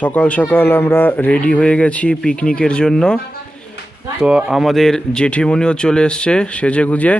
সকাল সকাল আমরা রেডি হয়ে গেছি পিকনিকের জন্য। তো আমাদের জেঠিমনিও চলে এসছে সেজে গুজে।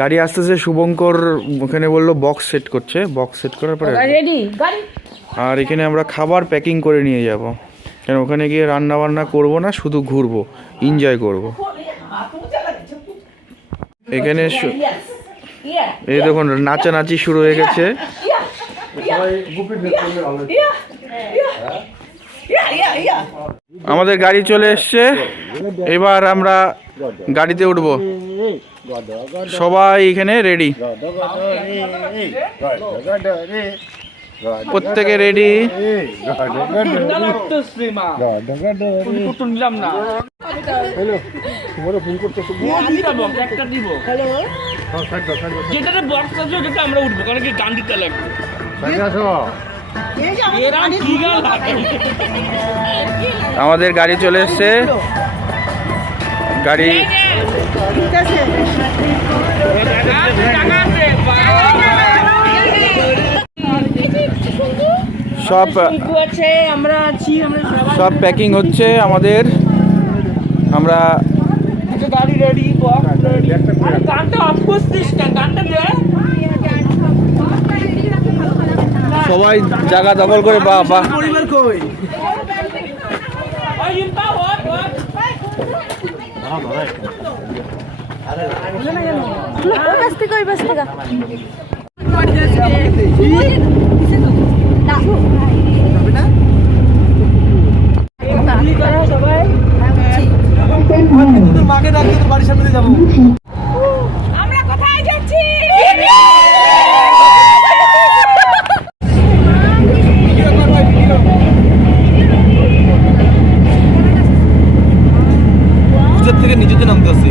গাড়ি আসতেছে, শুভঙ্কর ওখানে বললো বক্স সেট করছে, বক্স সেট করার পরে রেডি গাড়ি। আর এখানে আমরা খাবার প্যাকিং করে নিয়ে যাব, কারণ ওখানে গিয়ে রান্না বান্না করবো না, শুধু ঘুরবো, এনজয় করব। এখানে এই দেখুন নাচানাচি শুরু হয়ে গেছে। আমাদের গাড়ি চলে এসছে, এবার আমরা গাড়িতে উঠবো। সবাই এখানে রেডি, প্রত্যেকে রেডি। আমাদের গাড়ি চলে এসছে, গাড়ি সব সব প্যাকিং হচ্ছে আমাদের। আমরা গাড়ি রেডি, সবাই জায়গা দখল করে বাবা মাকে ডাকি, বাড়ির সামনে যাবো। আমরা কোথায় যাচ্ছি? থেকে নিচেতে নামতেছি।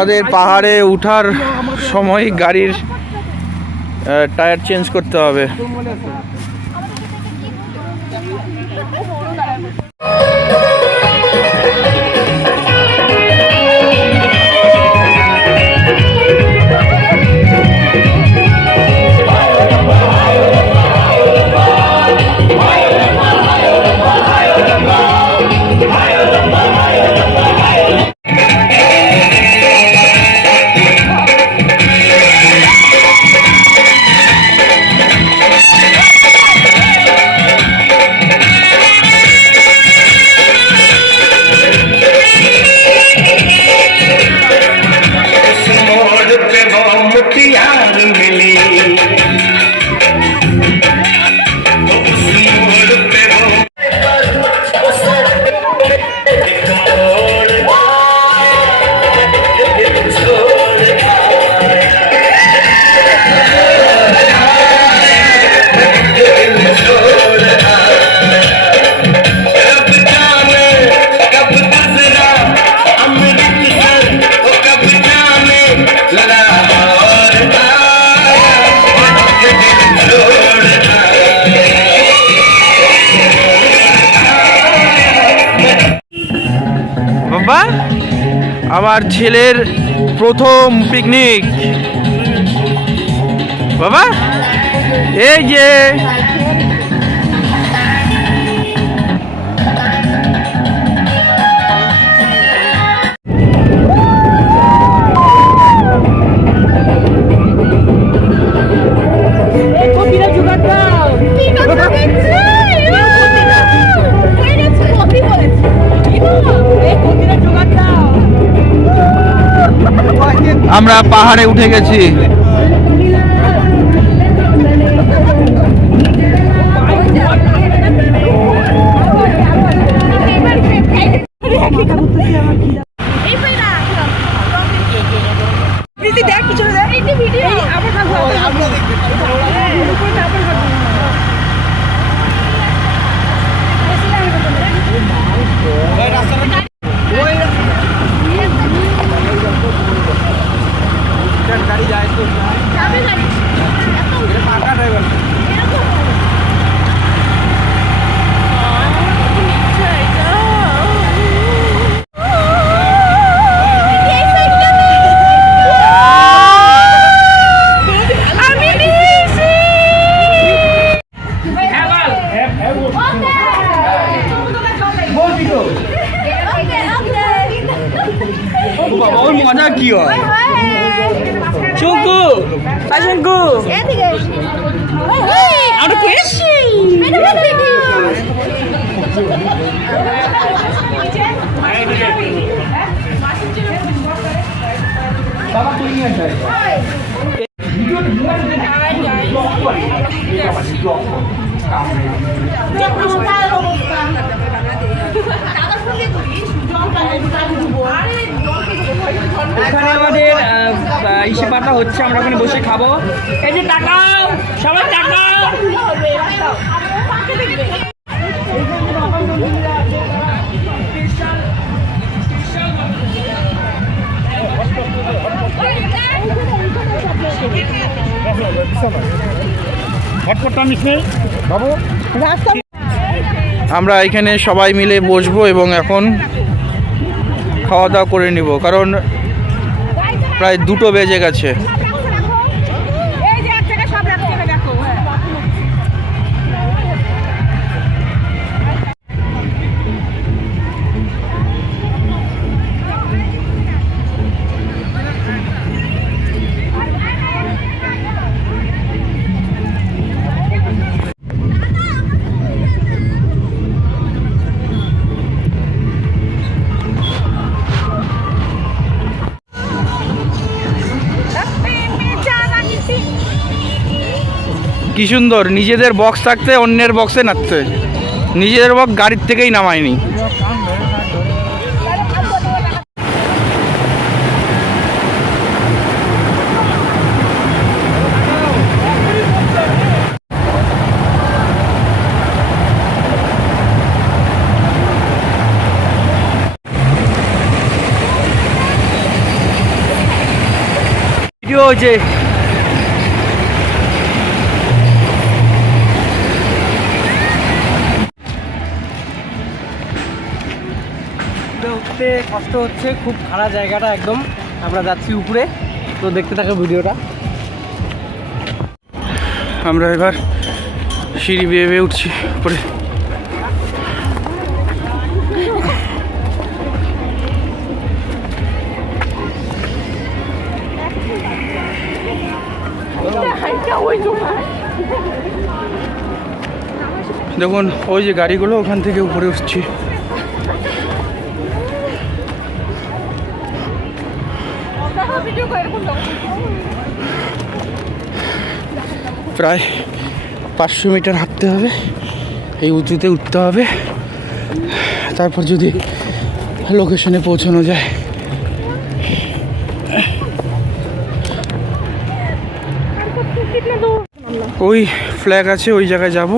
আমাদের পাহাড়ে উঠার সময় গাড়ির টায়ার চেঞ্জ করতে হবে। বাবা, আমার ছেলের প্রথম পিকনিক। বাবা, এই যে আমরা পাহাড়ে উঠে গেছি। মজা কি হয়? শঙ্কু, শঙ্কু এখানে আমাদের ইসে পাতা হচ্ছে, আমরা ওখানে বসে খাবো। এই যে টাকাও, সবাই টাকাও। আমরা এখানে সবাই মিলে বসবো এবং এখন খাওয়া দাওয়া করে নিব, কারণ প্রায় 2টো বেজে গেছে। কি সুন্দর, নিজেদের বক্স থাকতে অন্যের বক্সে নাচতে। নিজেদের বক্স গাড়ির থেকেই নামায়নি। উঠবে ওই যে উঠতে কষ্ট হচ্ছে, খুব খারাপ জায়গাটা একদম। আমরা যাচ্ছি উপরে, তো দেখতে থাকো ভিডিওটা। আমরা এবার সিঁড়ি বেয়ে বেয়ে উঠছি উপরে। দেখুন ওই যে গাড়িগুলো, ওখান থেকে উপরে উঠছি। প্রায় 500 মিটার হাঁটতে হবে, এই উঁচুতে উঠতে হবে, তারপর যদি লোকেশনে পৌঁছানো যায়। ওই ফ্ল্যাগ আছে, ওই জায়গায় যাব।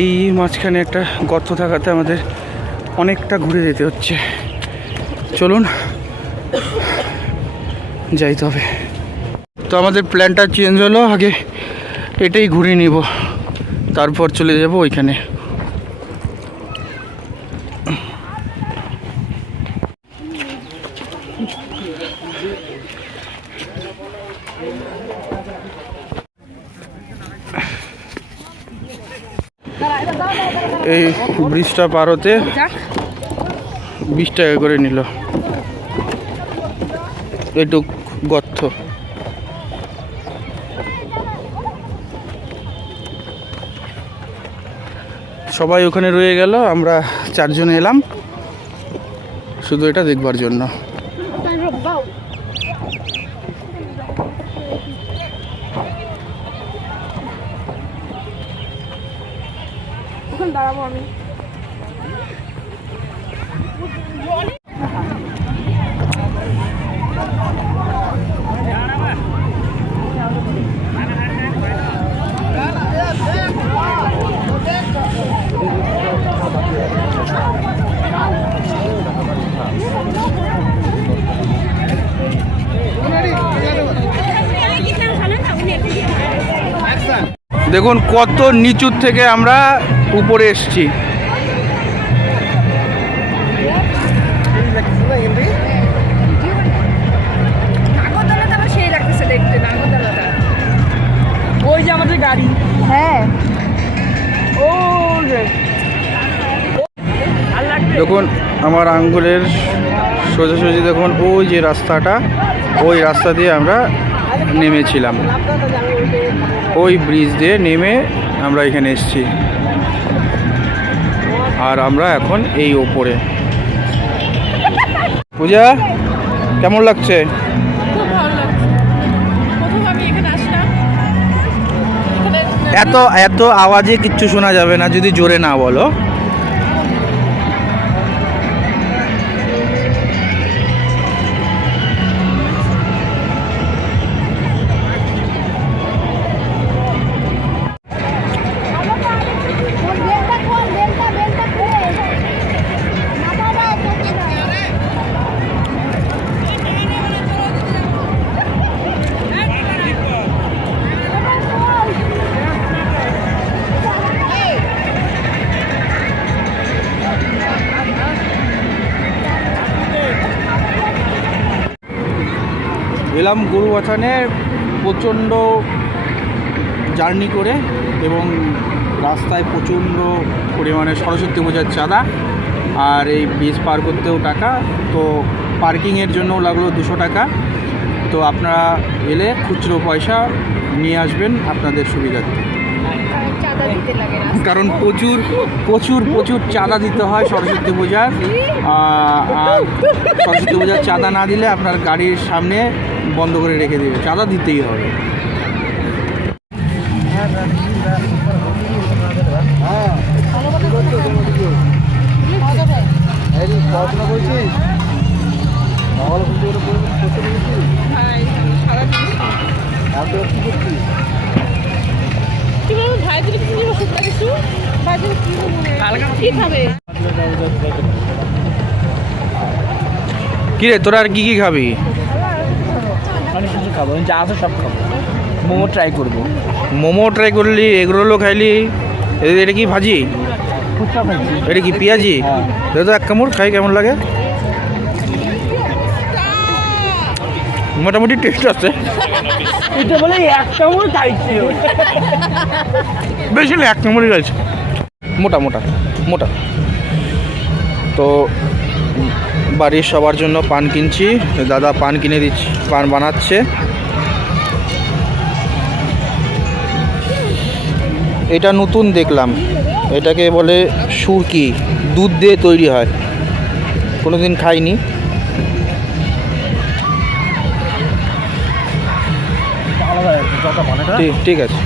এই মাঝখানে একটা গর্ত থাকাতে আমাদের অনেকটা ঘুরে যেতে হচ্ছে। চলুন যাই তবে। তো আমাদের প্ল্যানটা চেঞ্জ হলো, আগে এটাই ঘুরে নিব, তারপর চলে যাব ওইখানে। এই ব্রিজটা পার হতে 20 টাকা করে নিল। এইটুক গর্ত। সবাই ওখানে রয়ে গেল, আমরা 4 জন এলাম শুধু এটা দেখবার জন্য। দাঁড়াবো আমি। দেখুন কত নিচুর থেকে আমরা উপরে এসেছি। ওই যে আমাদের গাড়ি। হ্যাঁ, দেখুন আমার আঙ্গুলের সোজাসুজি দেখুন ওই যে রাস্তাটা, ওই রাস্তা দিয়ে আমরা নেমেছিলাম। ওই ব্রিজ দিয়ে নেমে আমরা এখানে এসেছি, আর আমরা এখন এই ওপরে। পূজা কেমন লাগছে? খুব ভালো লাগছে। প্রথম আমি এখানে আসলাম, এত এত আওয়াজে কিচ্ছু শোনা যাবে না যদি জোরে না বলো। এলাম গরুবাথানে প্রচণ্ড জার্নি করে, এবং রাস্তায় প্রচণ্ড পরিমাণে সরস্বতী পূজার চাঁদা, আর এই ব্রিজ পার করতেও টাকা। তো পার্কিংয়ের জন্যও লাগলো 200 টাকা। তো আপনারা এলে খুচরো পয়সা নিয়ে আসবেন আপনাদের সুবিধার্থে, কারণ প্রচুর প্রচুর প্রচুর চাঁদা দিতে হয় সরস্বতী পূজার। আর সরস্বতী পূজার চাঁদা না দিলে আপনার গাড়ির সামনে বন্ধ করে রেখে দেবে, চাঁদা দিতেই হবে। কিরে তোরা আর কি কি খাবি? খাবো, আমি যা আছে সব খাবো। মোমো ট্রাই করবো। মোমো ট্রাই করলি, এগরোলও খাইলি, এটা কি ভাজি? ফুচকা খাচ্ছি। এটা কি পেঁয়াজি? হ্যাঁ। এটা তো এক কামড় খাই, কেমন লাগে? মোটামুটি টেস্ট আছে, এটা বলে এক কামড় খাইছি। বেশি না, এক কামড়ই খাইছে, মোটা মোটা মোটা। তো বাড়ির সবার জন্য পান কিনছি, দাদা পান কিনে দিচ্ছি, পান বানাচ্ছে। এটা নতুন দেখলাম, এটাকে বলে সুরকি, দুধ দিয়ে তৈরি হয়, কোনোদিন খাইনি। আলাদা যত বানাটা। ঠিক আছে।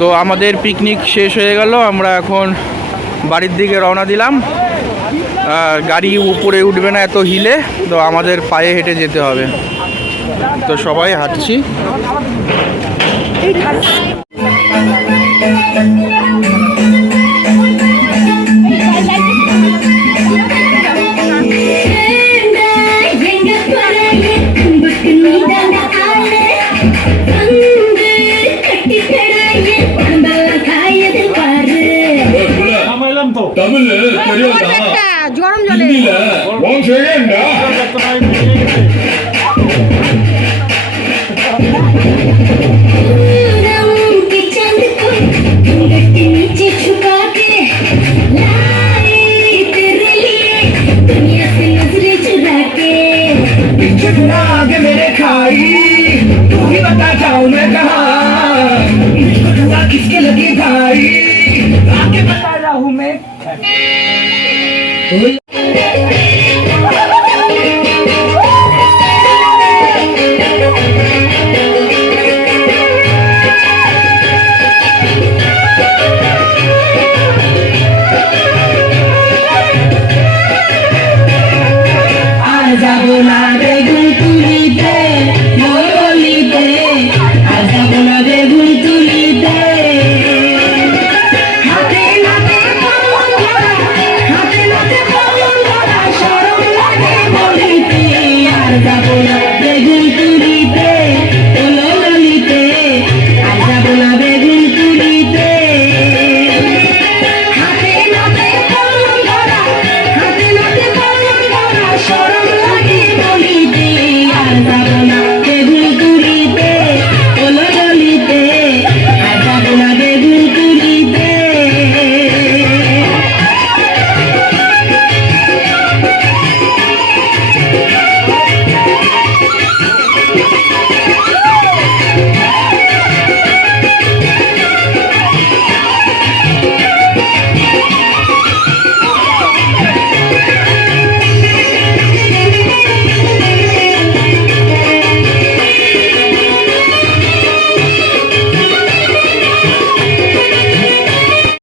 তো আমাদের পিকনিক শেষ হয়ে গেল, আমরা এখন বাড়ির দিকে রওনা দিলাম। গাড়ি উপরে উঠবে না এত হিলে, তো আমাদের পায়ে হেঁটে যেতে হবে, তো সবাই হাঁটছি। গরম জলে मेरे खाई तू ही बता जाऊं मैं कहाँ किसके लगी भाई आगे बता रहा हूँ मैं। आजा बुला रे गुलपुरी पे